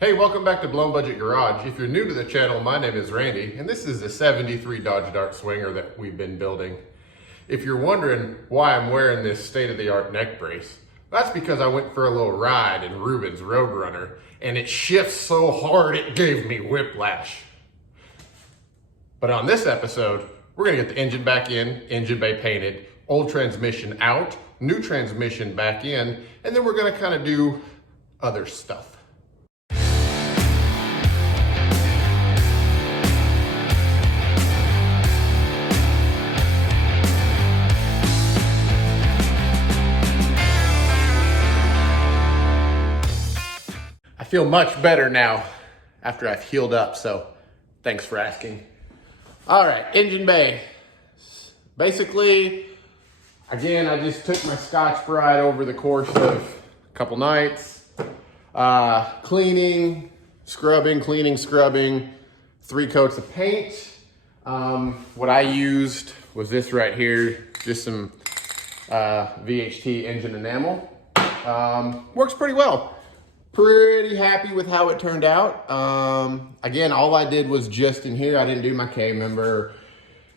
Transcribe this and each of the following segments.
Hey, welcome back to Blown Budget Garage. If you're new to the channel, my name is Randy, and this is the 73 Dodge Dart Swinger that we've been building. If you're wondering why I'm wearing this state-of-the-art neck brace, that's because I went for a little ride in Ruben's Roadrunner, and it shifts so hard it gave me whiplash. But on this episode, we're gonna get the engine back in, engine bay painted, old transmission out, new transmission back in, and then we're gonna kind of do other stuff. I feel much better now after I've healed up, so thanks for asking. All right, engine bay. Basically, again, I just took my Scotch Brite over the course of a couple nights. Cleaning, scrubbing, 3 coats of paint. What I used was this right here, just some VHT engine enamel. Works pretty well. Pretty happy with how it turned out. Again, all I did was just in here, I didn't do my K-member or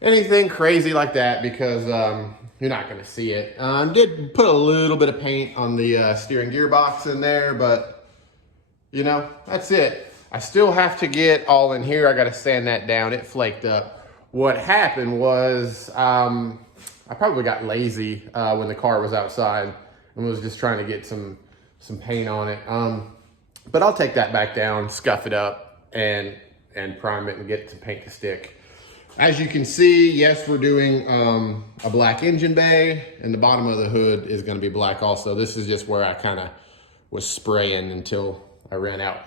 anything crazy like that because you're not gonna see it. Did put a little bit of paint on the steering gearbox in there, but you know, that's it. I still have to get all in here. I gotta sand that down. It flaked up. What happened was I probably got lazy when the car was outside and was just trying to get some paint on it. But I'll take that back down, scuff it up, and prime it and get some paint to stick. As you can see, yes, we're doing a black engine bay, and the bottom of the hood is gonna be black also. This is just where I kinda was spraying until I ran out.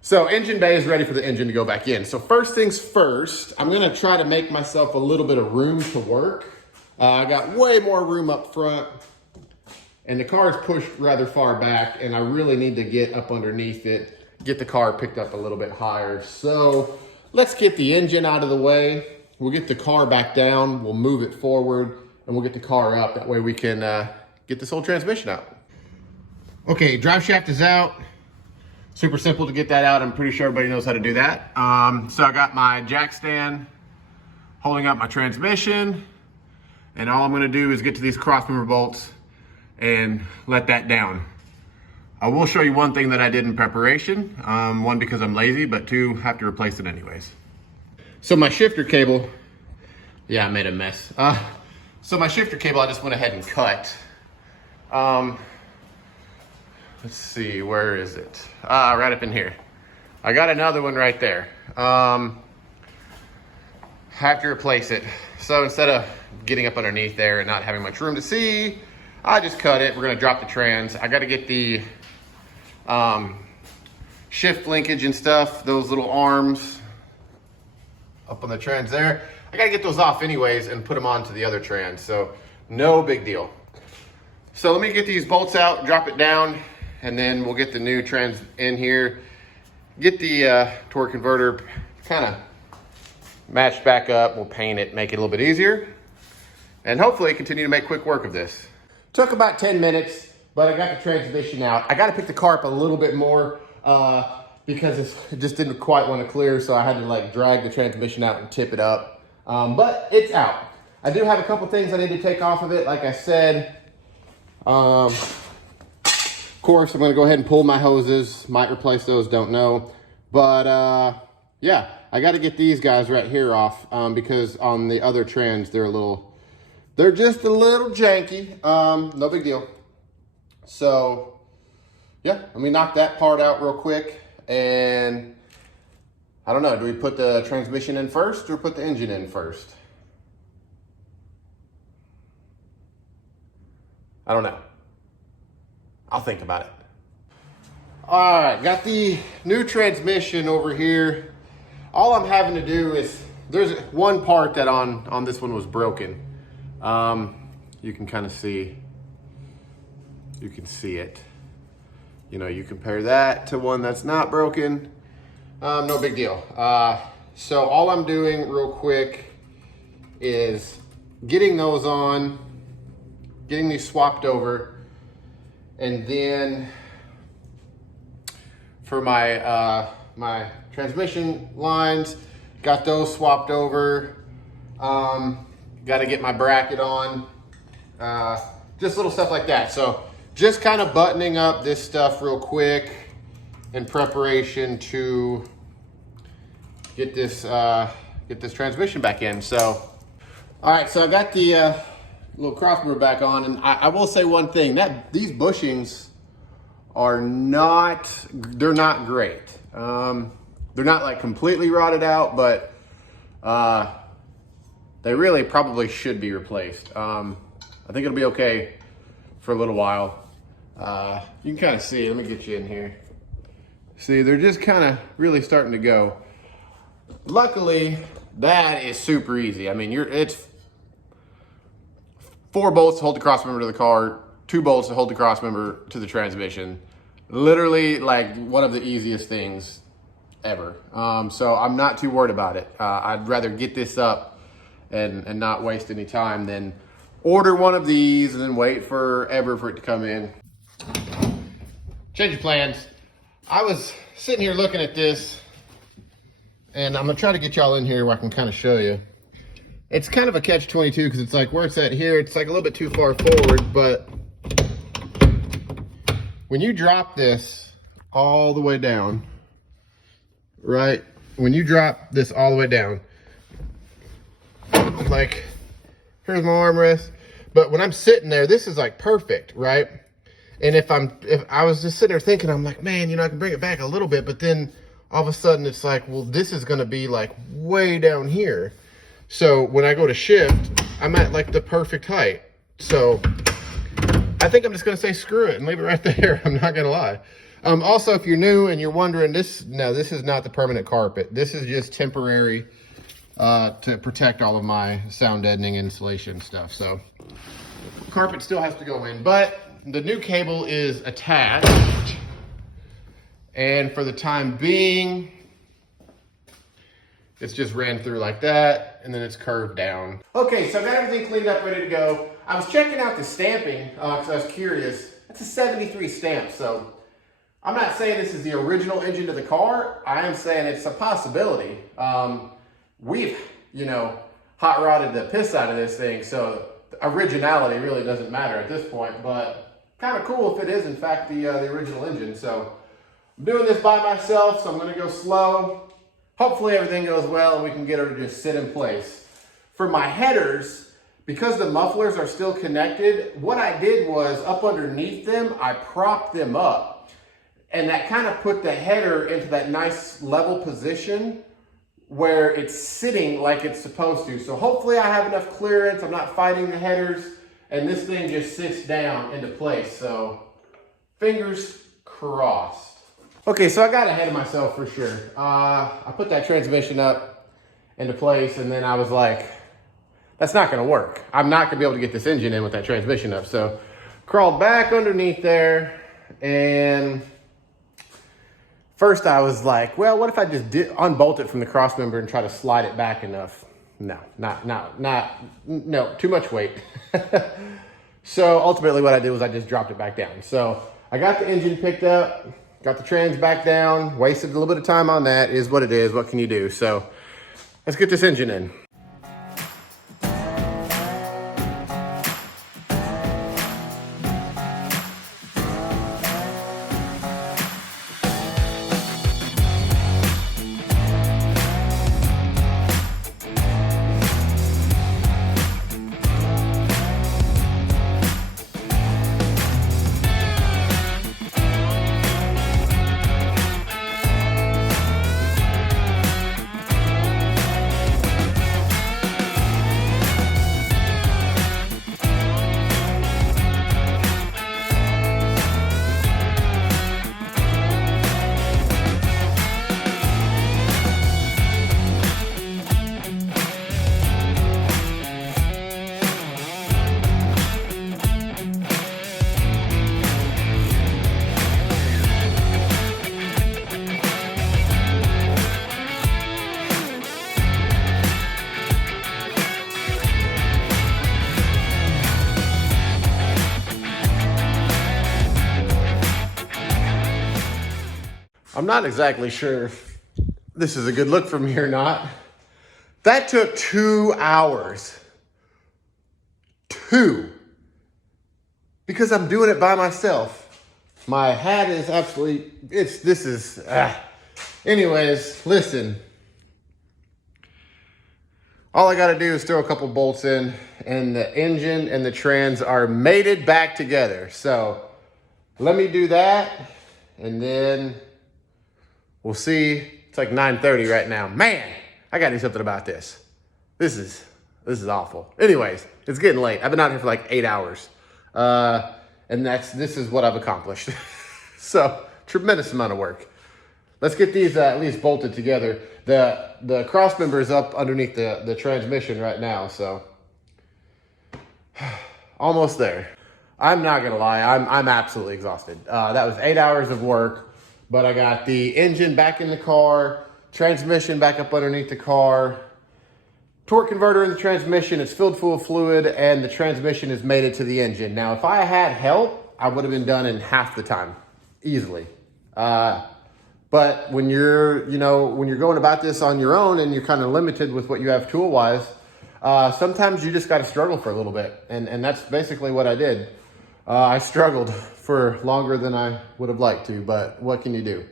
So engine bay is ready for the engine to go back in. So first things first, I'm gonna try to make myself a little bit of room to work. I got way more room up front, and the car is pushed rather far back, and I really need to get up underneath it, get the car picked up a little bit higher. So let's get the engine out of the way. We'll get the car back down, we'll move it forward, and we'll get the car up. That way we can get this whole transmission out. Okay, drive shaft is out. Super simple to get that out. I'm pretty sure everybody knows how to do that. So I got my jack stand holding up my transmission, and all I'm gonna do is get to these crossmember bolts and let that down. I will show you one thing that I did in preparation. One, because I'm lazy, but 2, have to replace it anyways. So my shifter cable, yeah, I made a mess. So my shifter cable, I just went ahead and cut. Let's see, where is it? Right up in here. I got another one right there. Have to replace it. So instead of getting up underneath there and not having much room to see, I just cut it. We're gonna drop the trans. I gotta get the shift linkage and stuff, those little arms up on the trans there. I gotta get those off anyways and put them onto the other trans, so no big deal. So let me get these bolts out, drop it down, and then we'll get the new trans in here, get the torque converter kind of matched back up. We'll paint it, make it a little bit easier, and hopefully continue to make quick work of this. Took about 10 minutes, but I got the transmission out. I got to pick the car up a little bit more because it just didn't quite want to clear, so I had to like drag the transmission out and tip it up. But it's out. I do have a couple things I need to take off of it. Like I said, of course, I'm going to go ahead and pull my hoses. Might replace those, don't know. But yeah, I got to get these guys right here off because on the other trans, they're just a little janky, no big deal. So yeah, let me knock that part out real quick. And I don't know, do we put the transmission in first or put the engine in first? I don't know. I'll think about it. All right, got the new transmission over here. All I'm having to do is, there's one part that on this one was broken. You can kind of see, you can see it. You know, you compare that to one that's not broken, no big deal. So all I'm doing real quick is getting those on, getting these swapped over, and then for my my transmission lines. Got those swapped over. Got to get my bracket on. Just little stuff like that. So just kind of buttoning up this stuff real quick in preparation to get this transmission back in. So, all right, so I got the little crossmember back on, and I will say one thing, that these bushings are not, they're not great. They're not like completely rotted out, but they really probably should be replaced. I think it'll be okay for a little while. You can kind of see, let me get you in here. See, they're just kind of really starting to go. Luckily, that is super easy. I mean, it's 4 bolts to hold the crossmember to the car, 2 bolts to hold the crossmember to the transmission. Literally like one of the easiest things ever. So I'm not too worried about it. I'd rather get this up and not waste any time than order one of these and then wait forever for it to come in. Change of plans. I was sitting here looking at this, and I'm gonna try to get y'all in here where I can kind of show you. It's kind of a catch-22 because it's like where it's at here, it's like a little bit too far forward, but when you drop this all the way down, right? When you drop this all the way down, like here's my armrest, but when I'm sitting there, this is like perfect, right? And if I was just sitting there thinking, I'm like, man, you know, I can bring it back a little bit, but then all of a sudden it's like, well, this is gonna be like way down here. So when I go to shift, I'm at like the perfect height. So I think I'm just gonna say screw it and leave it right there. I'm not gonna lie. Also, if you're new and you're wondering, this is not the permanent carpet. This is just temporary to protect all of my sound deadening insulation stuff. So carpet still has to go in, but the new cable is attached. And for the time being, it's just ran through like that, and then it's curved down. Okay, so I got everything cleaned up, ready to go. I was checking out the stamping, because I was curious. That's a 73 stamp, so I'm not saying this is the original engine to the car. I am saying it's a possibility. We've, you know, hot rodded the piss out of this thing, so originality really doesn't matter at this point, but kind of cool if it is in fact the original engine. So I'm doing this by myself, so I'm gonna go slow. Hopefully everything goes well and we can get her to just sit in place. For my headers, because the mufflers are still connected, what I did was up underneath them, I propped them up. And that kind of put the header into that nice level position where it's sitting like it's supposed to. So hopefully I have enough clearance, I'm not fighting the headers, and this thing just sits down into place. So fingers crossed. Okay, so I got ahead of myself for sure. I put that transmission up into place, and then I was like, that's not gonna work. I'm not gonna be able to get this engine in with that transmission up. So crawled back underneath there, and first I was like, well, what if I just unbolt it from the crossmember and try to slide it back enough? No, too much weight. So ultimately what I did was I just dropped it back down. So I got the engine picked up, got the trans back down, wasted a little bit of time on that. Is what it is, what can you do? So let's get this engine in. not exactly sure if this is a good look for me or not. That took 2 hours. 2. Because I'm doing it by myself. My hat is absolutely, Anyways, listen. All I gotta do is throw a couple bolts in, and the engine and the trans are mated back together. So let me do that, and then we'll see. It's like 9:30 right now. Man, I gotta do something about this. This is awful. Anyways, it's getting late. I've been out here for like 8 hours. And this is what I've accomplished. So, tremendous amount of work. Let's get these at least bolted together. The cross member is up underneath the transmission right now, so almost there. I'm not gonna lie, I'm absolutely exhausted. That was 8 hours of work, but I got the engine back in the car, transmission back up underneath the car, torque converter in the transmission, it's filled full of fluid, and the transmission is mated to the engine. Now, if I had help, I would have been done in half the time, easily. But when you're going about this on your own and you're kind of limited with what you have tool-wise, sometimes you just got to struggle for a little bit. And that's basically what I did. I struggled for longer than I would have liked to, but what can you do?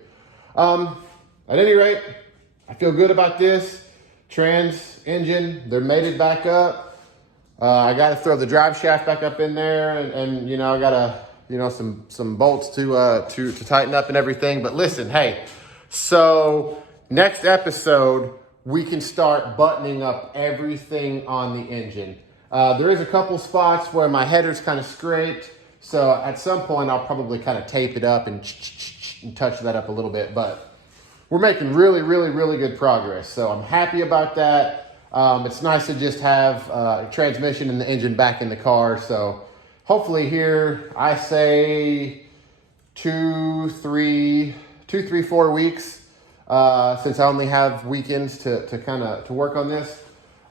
At any rate, I feel good about this. Trans, engine, they're mated back up. I got to throw the drive shaft back up in there, and I got to, some bolts to tighten up and everything. But listen, hey, so next episode, we can start buttoning up everything on the engine. There is a couple spots where my header's kind of scraped. So at some point, I'll probably kind of tape it up and touch that up a little bit. But we're making really, really, really good progress. So I'm happy about that. It's nice to just have transmission and the engine back in the car. So hopefully here, I say 2, 3, 4 weeks, since I only have weekends to work on this.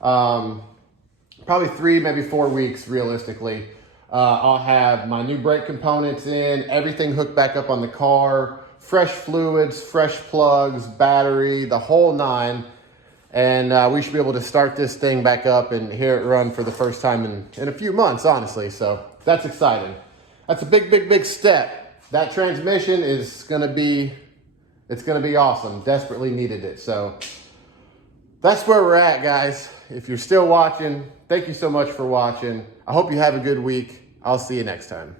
Probably 3, maybe 4 weeks realistically. I'll have my new brake components in, everything hooked back up on the car, fresh fluids, fresh plugs, battery, the whole 9. And we should be able to start this thing back up and hear it run for the first time in a few months, honestly. So that's exciting. That's a big, big, big step. That transmission is gonna be awesome. Desperately needed it. So that's where we're at, guys. If you're still watching, thank you so much for watching. I hope you have a good week. I'll see you next time.